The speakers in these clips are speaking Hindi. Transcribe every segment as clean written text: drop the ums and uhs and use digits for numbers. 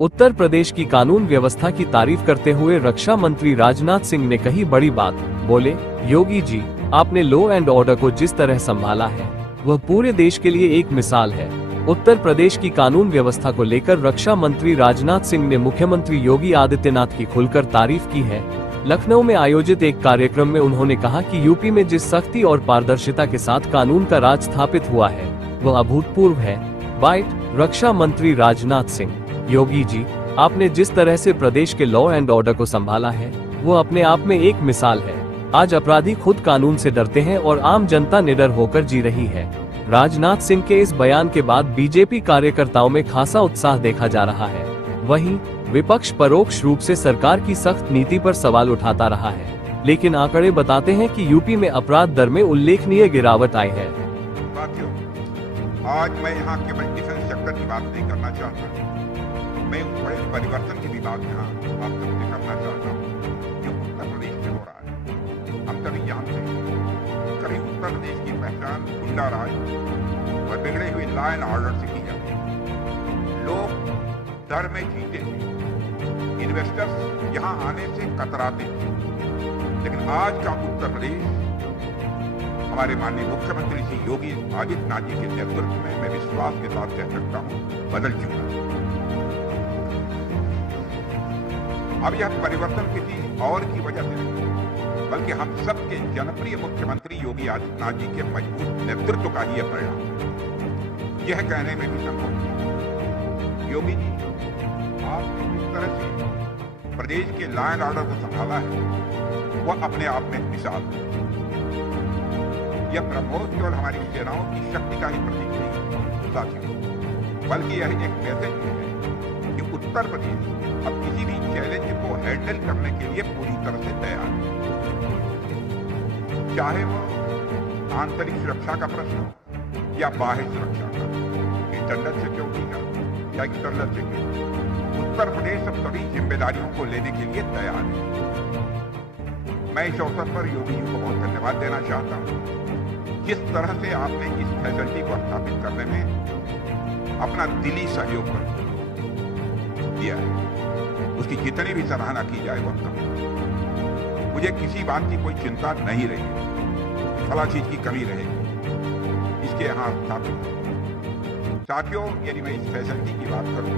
उत्तर प्रदेश की कानून व्यवस्था की तारीफ करते हुए रक्षा मंत्री राजनाथ सिंह ने कही बड़ी बात। बोले, योगी जी, आपने लॉ एंड ऑर्डर को जिस तरह संभाला है वह पूरे देश के लिए एक मिसाल है। उत्तर प्रदेश की कानून व्यवस्था को लेकर रक्षा मंत्री राजनाथ सिंह ने मुख्यमंत्री योगी आदित्यनाथ की खुलकर तारीफ की है। लखनऊ में आयोजित एक कार्यक्रम में उन्होंने कहा कि यूपी में जिस सख्ती और पारदर्शिता के साथ कानून का राज स्थापित हुआ है वह अभूतपूर्व है। बाइट, रक्षा मंत्री राजनाथ सिंह, योगी जी, आपने जिस तरह से प्रदेश के लॉ एंड ऑर्डर को संभाला है वो अपने आप में एक मिसाल है। आज अपराधी खुद कानून से डरते हैं और आम जनता निडर होकर जी रही है। राजनाथ सिंह के इस बयान के बाद बीजेपी कार्यकर्ताओं में खासा उत्साह देखा जा रहा है। वहीं विपक्ष परोक्ष रूप से सरकार की सख्त नीति पर सवाल उठाता रहा है, लेकिन आंकड़े बताते हैं कि यूपी में अपराध दर में उल्लेखनीय गिरावट आई है। साथियों, आज मैं यहाँ केवल डिफेंस सेक्टर की बात नहीं करना चाहता, मैं उस बड़े परिवर्तन की भी बात यहाँ आप सबसे करना चाहता हूँ जो उत्तर प्रदेश में हो रहा है। हम सभी जानते हैं कभी उत्तर प्रदेश की पहचान गुंडा राज और बिगड़े हुए लॉ एंड ऑर्डर से की जाती है। लोग डर में जीते थे, इन्वेस्टर्स यहाँ आने से कतराते थे, लेकिन आज का उत्तर प्रदेश हमारे माननीय मुख्यमंत्री श्री योगी आदित्यनाथ जी के नेतृत्व में मैं विश्वास के साथ कह सकता हूँ बदल चुका है। अब यह परिवर्तन किसी और की वजह से नहीं, बल्कि हम सबके जनप्रिय मुख्यमंत्री योगी आदित्यनाथ जी के मजबूत नेतृत्व का ही यह परिणाम है। यह कहने में भी संकोच नहीं। योगी जी, आपने जिस तरह से प्रदेश के लॉ एंड ऑर्डर को संभाला है वह अपने आप में एक मिसाल है। यह ब्रह्मोस केवल हमारी सेनाओं की शक्ति का ही प्रतीक नहीं साथियों, बल्कि यह एक मैसेज भी है कि उत्तर प्रदेश अब किसी भी चैलेंज को हैंडल करने के लिए पूरी तरह से तैयार है। चाहे वो आंतरिक सुरक्षा का प्रश्न हो या बाह्य सुरक्षा का, इंटरनल सिक्योरिटी का या एक्सटर्नल सिक्योरिटी, उत्तर प्रदेश अब सभी जिम्मेदारियों को लेने के लिए तैयार है। मैं इस अवसर पर योगी जी को बहुत धन्यवाद देना चाहता हूँ। जिस तरह से आपने इस फैसिलिटी को स्थापित करने में अपना दिली सहयोग दिया है, उसकी जितनी भी सराहना की जाए वह कम। मुझे किसी बात की कोई चिंता नहीं रहेगी, फला चीज की कमी रहेगी, इसके यहाँ स्थापित। साथियों, यदि मैं इस फैसिलिटी की बात करूं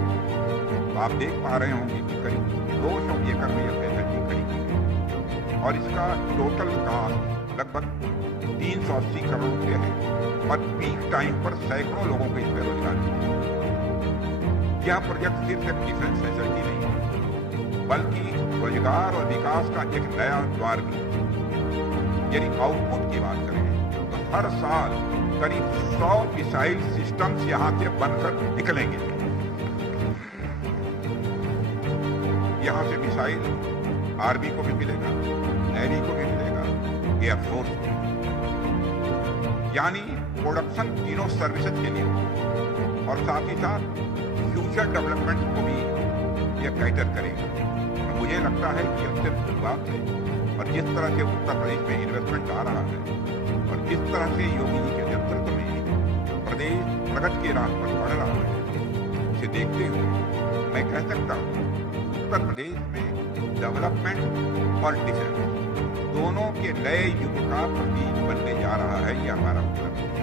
तो आप देख पा रहे होंगे कि करीब 200 एकड़ में यह फैसिलिटी खड़ी की है और इसका टोटल कॉस्ट लगभग 380 करोड़ रुपये है और पीक टाइम पर सैकड़ों लोगों को इसमें रोजगार मिलेगा। यह प्रोजेक्ट सिर्फ एक डिफेंस फैसिलिटी नहीं है, बल्कि रोजगार और विकास का एक नया द्वार भी है। यदि आउटपुट की बात करें तो हर साल करीब 100 मिसाइल सिस्टम्स यहाँ से बनकर निकलेंगे। यहाँ से मिसाइल आर्मी को भी मिलेगा, नेवी को भी मिलेगा, एयरफोर्स को भी मिलेगा। यानी प्रोडक्शन तीनों सर्विसेज के लिए और साथ ही साथ फ्यूचर डेवलपमेंट को भी यह कैटर करेगा। तो मुझे लगता है कि यह सिर्फ शुरुआत है और जिस तरह से उत्तर प्रदेश में इन्वेस्टमेंट आ रहा है और जिस तरह से योगी जी के नेतृत्व में प्रदेश प्रगति के राह पर बढ़ रहा है, इसे देखते हुए मैं कह सकता हूँ उत्तर प्रदेश में डेवलपमेंट और डिफेंस दोनों के नए युग का प्रतीक बनने जा रहा है यह हमारा उत्तर प्रदेश।